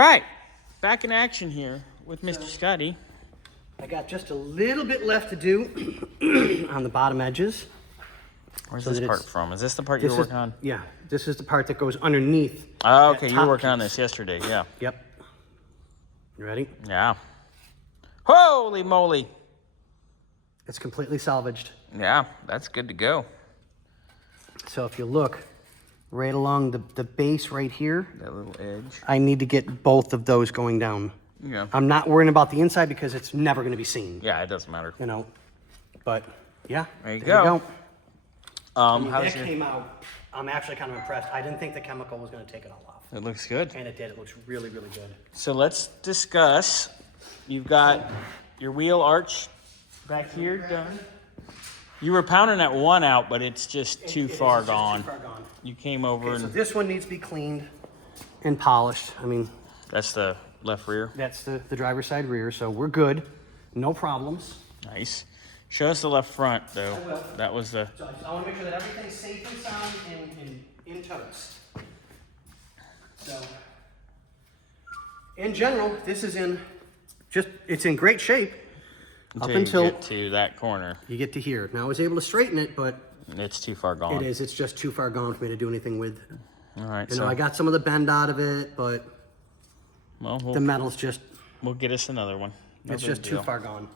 All right, back in action here with Mr. Scotty. I got just a little bit left to do on the bottom edges. Where's this part from? Is this the part you were working on? Yeah, this is the part that goes underneath. Oh, okay, you were working on this yesterday, yeah. Yep. You ready? Yeah. Holy moly. It's completely salvaged. Yeah, that's good to go. So if you look right along the base right here, That little edge. I need to get both of those going down. Yeah. I'm not worrying about the inside because it's never going to be seen. Yeah, it doesn't matter. You know, but yeah. There you go. That came out, I'm actually kind of impressed. I didn't think the chemical was going to take it all off. It looks good. And it did. It looks really, really good. So let's discuss. You've got your wheel arch back here done. You were pounding that one out, but it's just too far gone. You came over So and this one needs to be cleaned and polished. I mean, that's the left rear. that's the driver's side rear, so we're good. No problems. Nice. Show us the left front, though. I will. That was the... So I want to make sure that everything's safe and sound and in totes. So, in general, this is it's in great shape up until you get to that corner. you get to here. Now I was able to straighten it, but It's too far gone. it is. It's just too far gone for me to do anything with. All right, You so know, I got some of the bend out of it, but well, the metal's just, we'll get us another one. No it's big just deal. too far gone.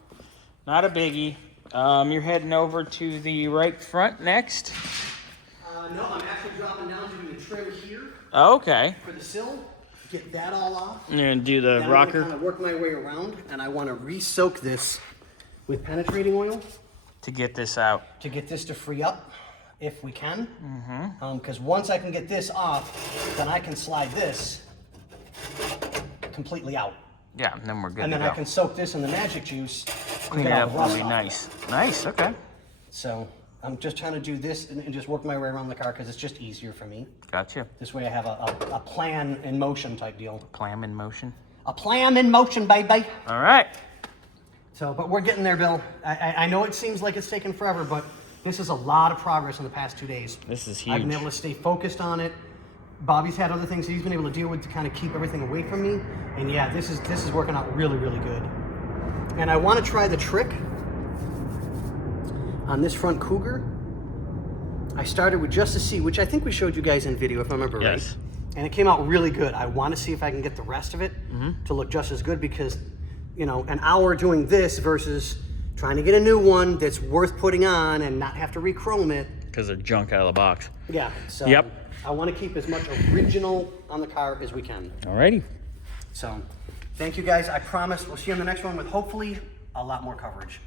Not a biggie. You're heading over to the right front next. No, I'm actually dropping down to do the trim here Oh, okay. for the sill. Get that all off. You're gonna do the Then rocker. I'm gonna kind of work my way around, and I want to re-soak this with penetrating oil To get this out. to get this to free up, if we can. Because once I can get this off, then I can slide this completely out. Yeah, then we're good And to then go. I can soak this in the magic juice. and Clean get it all up the rust really off. nice. Nice, okay. So I'm just trying to do this and just work my way around the car because it's just easier for me. Gotcha. This way I have a plan in motion type deal. Clam in motion. A plan in motion, baby. All right. So, but we're getting there, Bill. I know it seems like it's taken forever, but this is a lot of progress in the past 2 days. This is I've been huge. able to stay focused on it. Bobby's had other things he's been able to deal with to kind of keep everything away from me. And yeah, this is working out really, really good. And I want to try the trick on this front Cougar. I started with just a C, which I think we showed you guys in video, if I remember right. Yes. And it came out really good. I want to see if I can get the rest of it to look just as good because, you know, an hour doing this versus trying to get a new one that's worth putting on and not have to re-chrome it. Because they're junk out of the box. Yeah, so Yep. I want to keep as much original on the car as we can. Alrighty. So thank you guys. I promise we'll see you on the next one with hopefully a lot more coverage.